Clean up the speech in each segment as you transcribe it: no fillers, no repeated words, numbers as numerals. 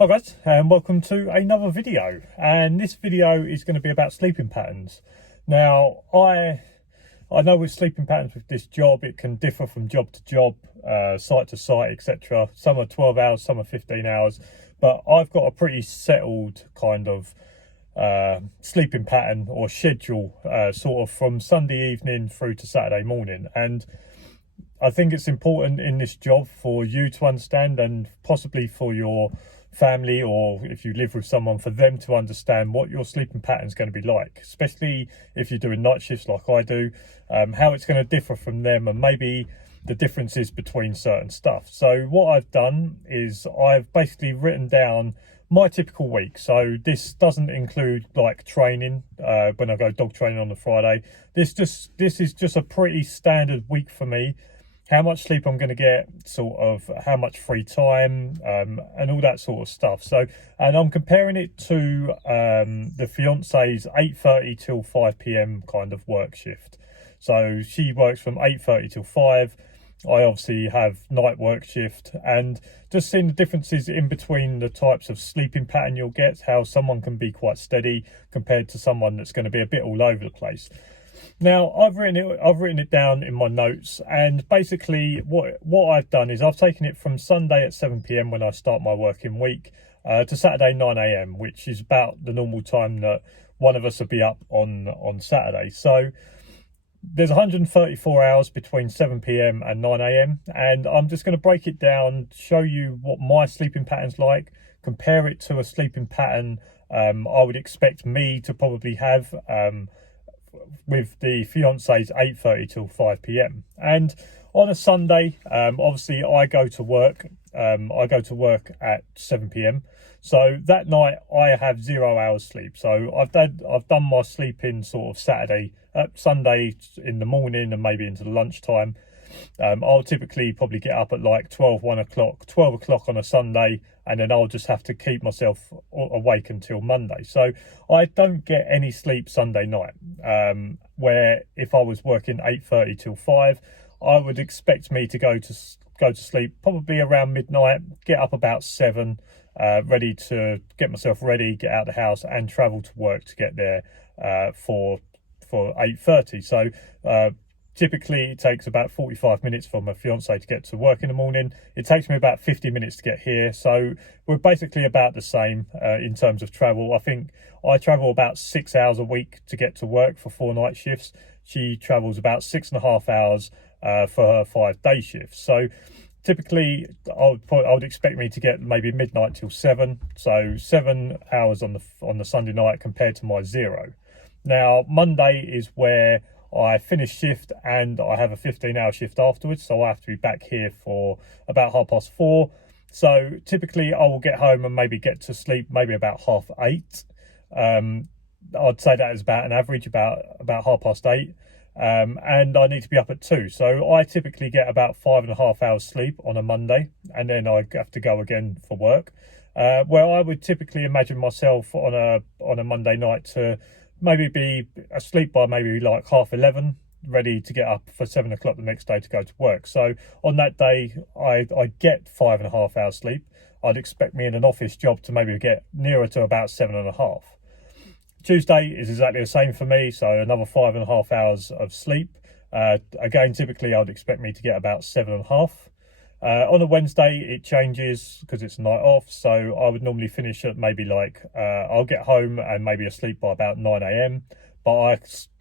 Hi guys, and welcome to another video. And this video is going to be about sleeping patterns. Now, I know with sleeping patterns with this job, it can differ from job to job, site to site, etc. Some are 12 hours, some are 15 hours, but I've got a pretty settled kind of sleeping pattern or schedule, sort of from Sunday evening through to Saturday morning. And I think it's important in this job for you to understand, and possibly for your family, or if you live with someone, for them to understand what your sleeping pattern is going to be like, especially if you're doing night shifts like I do, how it's going to differ from them, and maybe the differences between certain stuff. So what I've done is I've basically written down my typical week. So this doesn't include like training, when I go dog training on the Friday. This is just a pretty standard week for me. How much sleep I'm going to get, sort of how much free time, and all that sort of stuff. So, and I'm comparing it to the fiance's 8:30 till 5 p.m. kind of work shift. So she works from 8:30 till 5. I obviously have night work shift, and just seeing the differences in between the types of sleeping pattern you'll get, how someone can be quite steady compared to someone that's going to be a bit all over the place. Now, I've written it down in my notes, and basically what I've done is I've taken it from Sunday at 7 p.m. when I start my working week, to Saturday 9 a.m., which is about the normal time that one of us will be up on Saturday. So there's 134 hours between 7 p.m. and 9 a.m. and I'm just going to break it down, show you what my sleeping pattern's like, compare it to a sleeping pattern I would expect me to probably have, with the fiance's 8:30 till 5 p.m. And on a Sunday, obviously I go to work. I go to work at 7 p.m. So that night I have 0 hours sleep. So I've done my sleeping sort of Sunday in the morning and maybe into the lunchtime. I'll typically probably get up at like 1 o'clock, 12 o'clock on a Sunday, and then I'll just have to keep myself awake until Monday. So I don't get any sleep Sunday night, where if I was working 8:30 till 5, I would expect me to go to sleep probably around midnight, get up about 7, ready to get myself ready, get out of the house and travel to work to get there for 8:30. So typically it takes about 45 minutes for my fiance to get to work in the morning. It takes me about 50 minutes to get here. So we're basically about the same in terms of travel. I think I travel about 6 hours a week to get to work for 4 night shifts. She travels about 6.5 hours for her 5-day shifts. So typically I would expect me to get maybe midnight till 7. So 7 hours on the Sunday night compared to my 0. Now Monday is where I finish shift and I have a 15-hour shift afterwards, so I have to be back here for about 4:30. So typically I will get home and maybe get to sleep maybe about 8:30. I'd say that is about an average, about 8:30. And I need to be up at 2. So I typically get about 5.5 hours sleep on a Monday, and then I have to go again for work. Where I would typically imagine myself on a Monday night to maybe be asleep by maybe like 11:30, ready to get up for 7 o'clock the next day to go to work. So on that day, I get 5.5 hours sleep. I'd expect me in an office job to maybe get nearer to about 7.5. Tuesday is exactly the same for me, so another 5.5 hours of sleep. Again, typically I would expect me to get about 7.5. On a Wednesday it changes because it's a night off, so I would normally finish at maybe like I'll get home and maybe asleep by about 9 a.m, but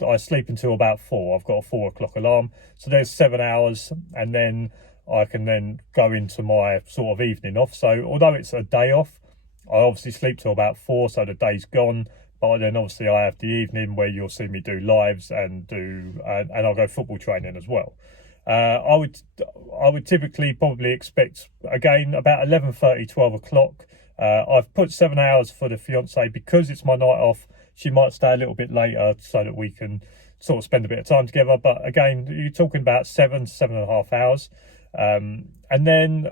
I sleep until about 4. I've got a 4 o'clock alarm, so there's 7 hours, and then I can then go into my sort of evening off. So although it's a day off, I obviously sleep till about 4, so the day's gone. But then obviously I have the evening where you'll see me do lives and I'll go football training as well. I would typically probably expect again about 11:30, 12 o'clock. I've put 7 hours for the fiance because it's my night off. She might stay a little bit later so that we can sort of spend a bit of time together. But again, you're talking about 7.5 hours. And then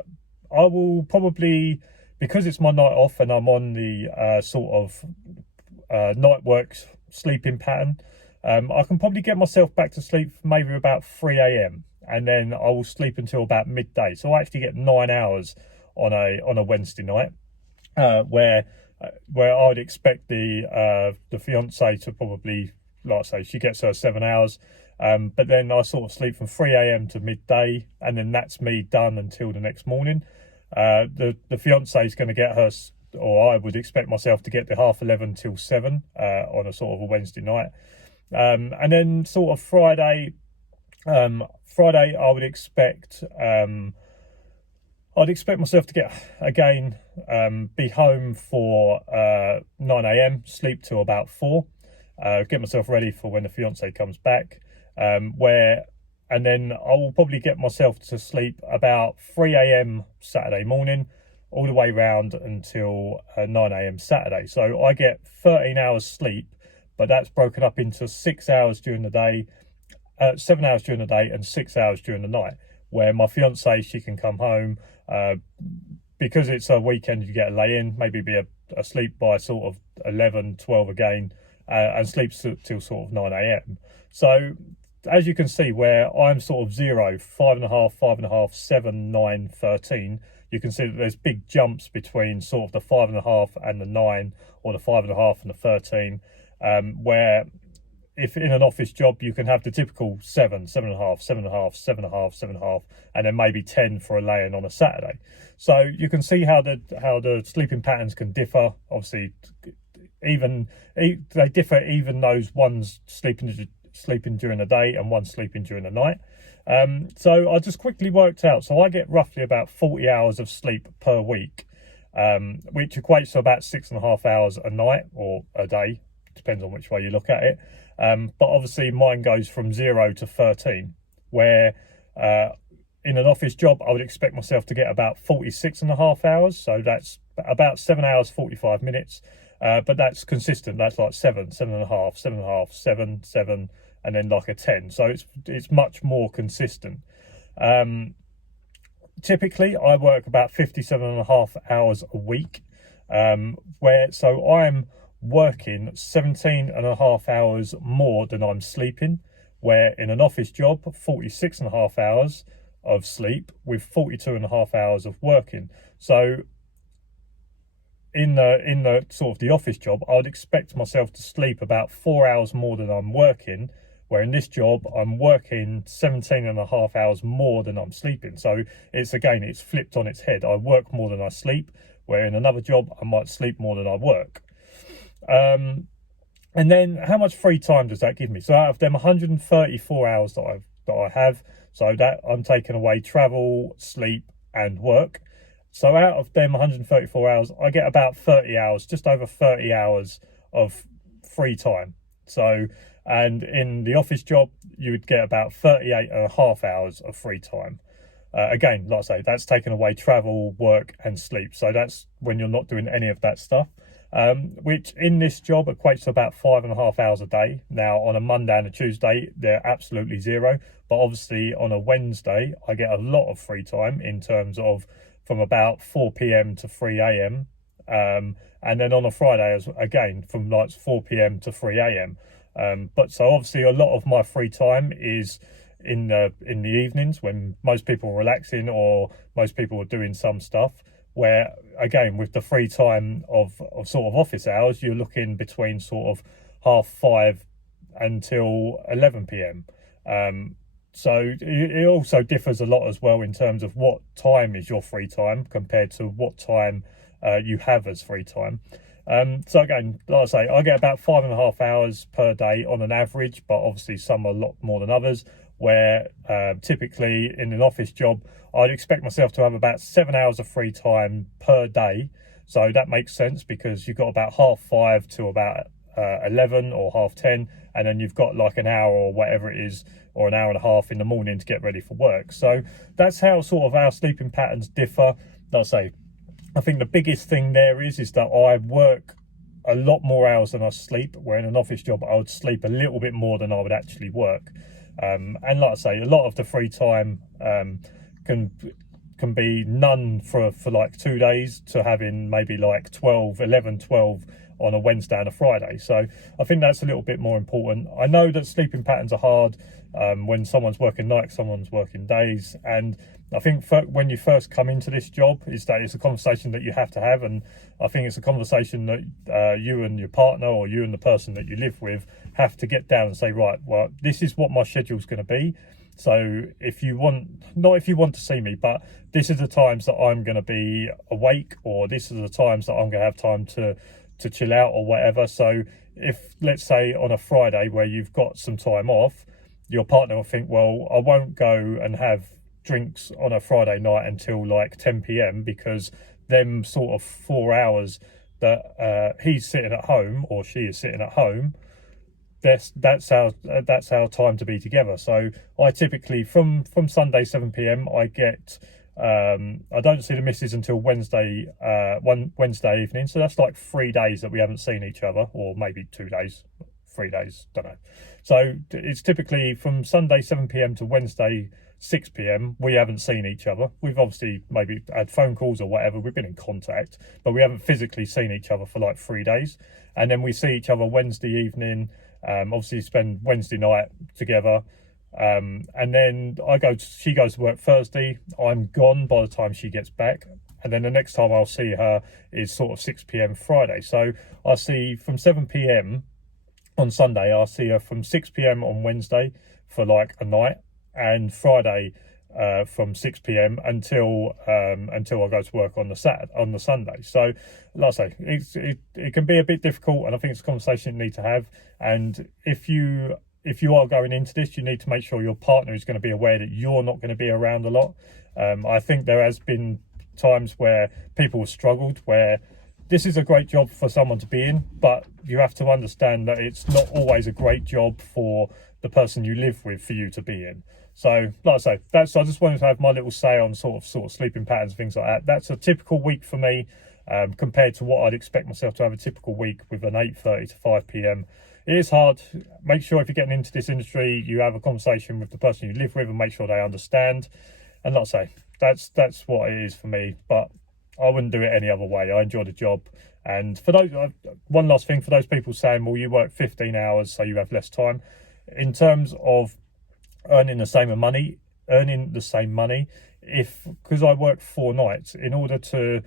I will probably, because it's my night off and I'm on the sort of night work sleeping pattern, I can probably get myself back to sleep maybe about 3 a.m. and then I will sleep until about midday. So I actually get 9 hours on a Wednesday night. where I'd expect the fiance to probably, like I say, she gets her 7 hours, but then I sort of sleep from 3 a.m. to midday, and then that's me done until the next morning. The fiance is going to get her, or I would expect myself to get the 11:30 till 7 on a sort of a Wednesday night, and then sort of Friday I would expect. I'd expect myself to get, again, be home for 9 a.m, sleep till about 4, get myself ready for when the fiance comes back, and then I will probably get myself to sleep about 3 a.m. Saturday morning, all the way round until 9 a.m. Saturday. So I get 13 hours sleep, but that's broken up into 6 hours during the day, 7 hours during the day and 6 hours during the night, where my fiance, she can come home, because it's a weekend, you get a lay in, maybe be asleep by sort of 11, 12 again, and sleep till sort of 9 a.m. So as you can see, where I'm sort of 0, 5.5, 5.5, 7, 9, 13, you can see that there's big jumps between sort of the 5.5 and the 9, or the 5.5 and the 13, where if in an office job, you can have the typical 7, 7.5, 7.5, 7.5, 7.5, and then maybe 10 for a lay-in on a Saturday. So you can see how the sleeping patterns can differ. Obviously, they differ, even those ones sleeping during the day and one sleeping during the night. So I just quickly worked out. So I get roughly about 40 hours of sleep per week, which equates to about 6.5 hours a night or a day, depends on which way you look at it. But obviously mine goes from 0 to 13, where in an office job, I would expect myself to get about 46.5 hours. So that's about 7 hours, 45 minutes. But that's consistent. That's like 7, 7.5, 7.5, 7, 7, and then like a 10. So it's much more consistent. Typically, I work about 57.5 hours a week, so I'm working 17.5 hours more than I'm sleeping, where in an office job, 46.5 hours of sleep with 42.5 hours of working. So in the sort of the office job, I'd expect myself to sleep about 4 hours more than I'm working, where in this job I'm working 17.5 hours more than I'm sleeping. So it's flipped on its head. I work more than I sleep, where in another job I might sleep more than I work. And then how much free time does that give me? So out of them 134 hours that I have, so that I'm taking away travel, sleep and work. So out of them 134 hours, I get about 30 hours, just over 30 hours of free time. So, and in the office job, you would get about 38.5 hours of free time. Again, like I say, that's taken away travel, work and sleep. So that's when you're not doing any of that stuff. Which in this job equates to about 5.5 hours a day. Now on a Monday and a Tuesday, they're absolutely 0. But obviously on a Wednesday, I get a lot of free time in terms of from about 4 p.m. to 3 a.m. And then on a Friday, again, from like 4 p.m. to 3 a.m. But so obviously a lot of my free time is in the evenings, when most people are relaxing or most people are doing some stuff, where again with the free time of sort of office hours, you're looking between sort of 5:30 until 11 p.m. So it also differs a lot as well in terms of what time is your free time compared to what time you have as free time. So again, like I say, I get about 5.5 hours per day on an average, but obviously some are a lot more than others, where typically in an office job, I'd expect myself to have about 7 hours of free time per day. So that makes sense because you've got about 5:30 to about 11 or 10:30, and then you've got like an hour or whatever it is, or an hour and a half in the morning to get ready for work. So that's how sort of our sleeping patterns differ. Like I say, I think the biggest thing there is that I work a lot more hours than I sleep, where in an office job I would sleep a little bit more than I would actually work. And like I say, a lot of the free time can be none for like 2 days to having maybe like 11, 12 on a Wednesday and a Friday. So I think that's a little bit more important. I know that sleeping patterns are hard. when someone's working nights, someone's working days. And I think when you first come into this job, it's a conversation that you have to have, and I think it's a conversation that you and your partner, or you and the person that you live with, have to get down and say, right, well, this is what my schedule's going to be. So if you want, not if you want to see me, but this is the times that I'm going to be awake, or this is the times that I'm going to have time to chill out or whatever. So if, let's say on a Friday where you've got some time off, your partner will think, well, I won't go and have drinks on a Friday night until like 10 p.m. because them sort of 4 hours that he's sitting at home, or she is sitting at home, that's our time to be together. So I typically from Sunday 7 p.m. I get I don't see the missus until Wednesday evening. So that's like 3 days that we haven't seen each other, or maybe 2 days, 3 days, don't know. So it's typically from Sunday 7 p.m. to Wednesday 6 p.m. we haven't seen each other. We've obviously maybe had phone calls or whatever, we've been in contact, but we haven't physically seen each other for like 3 days. And then we see each other Wednesday evening, obviously spend Wednesday night together, and then she goes to work Thursday. I'm gone by the time she gets back, and then the next time I'll see her is sort of 6 p.m. Friday. So I see from 7 p.m. on Sunday, I'll see her from 6 p.m. on Wednesday for like a night, and Friday from 6 p.m. until I go to work on the Sunday. So, like I say, it can be a bit difficult, and I think it's a conversation you need to have. And if you are going into this, you need to make sure your partner is going to be aware that you're not going to be around a lot. I think there has been times where people have struggled, where this is a great job for someone to be in, but you have to understand that it's not always a great job for the person you live with for you to be in. So, like I say, I just wanted to have my little say on sort of sleeping patterns, things like that. That's a typical week for me, compared to what I'd expect myself to have a typical week with an 8:30 to 5 p.m. It is hard. Make sure if you're getting into this industry, you have a conversation with the person you live with and make sure they understand. And like I say, that's what it is for me. But I wouldn't do it any other way. I enjoy the job. And for those, one last thing, for those people saying, well, you work 15 hours, so you have less time. In terms of earning the same money, because I work 4 nights, in order to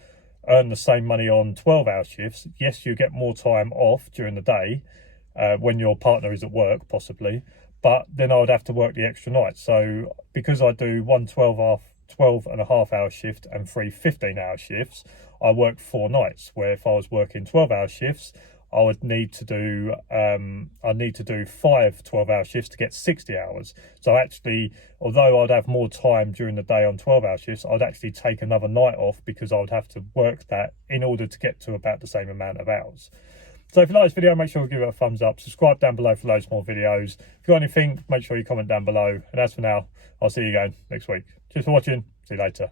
earn the same money on 12-hour shifts, yes, you get more time off during the day when your partner is at work, possibly, but then I would have to work the extra night. So because I do 12.5-hour shift and 3 15-hour shifts, I work 4 nights, where if I was working 12-hour shifts, I would need to do 5 12-hour shifts to get 60 hours. So actually, although I'd have more time during the day on 12-hour shifts, I'd actually take another night off, because I would have to work that in order to get to about the same amount of hours. So if you like this video, make sure you give it a thumbs up. Subscribe down below for loads more videos. If you've got anything, make sure you comment down below. And as for now, I'll see you again next week. Cheers for watching. See you later.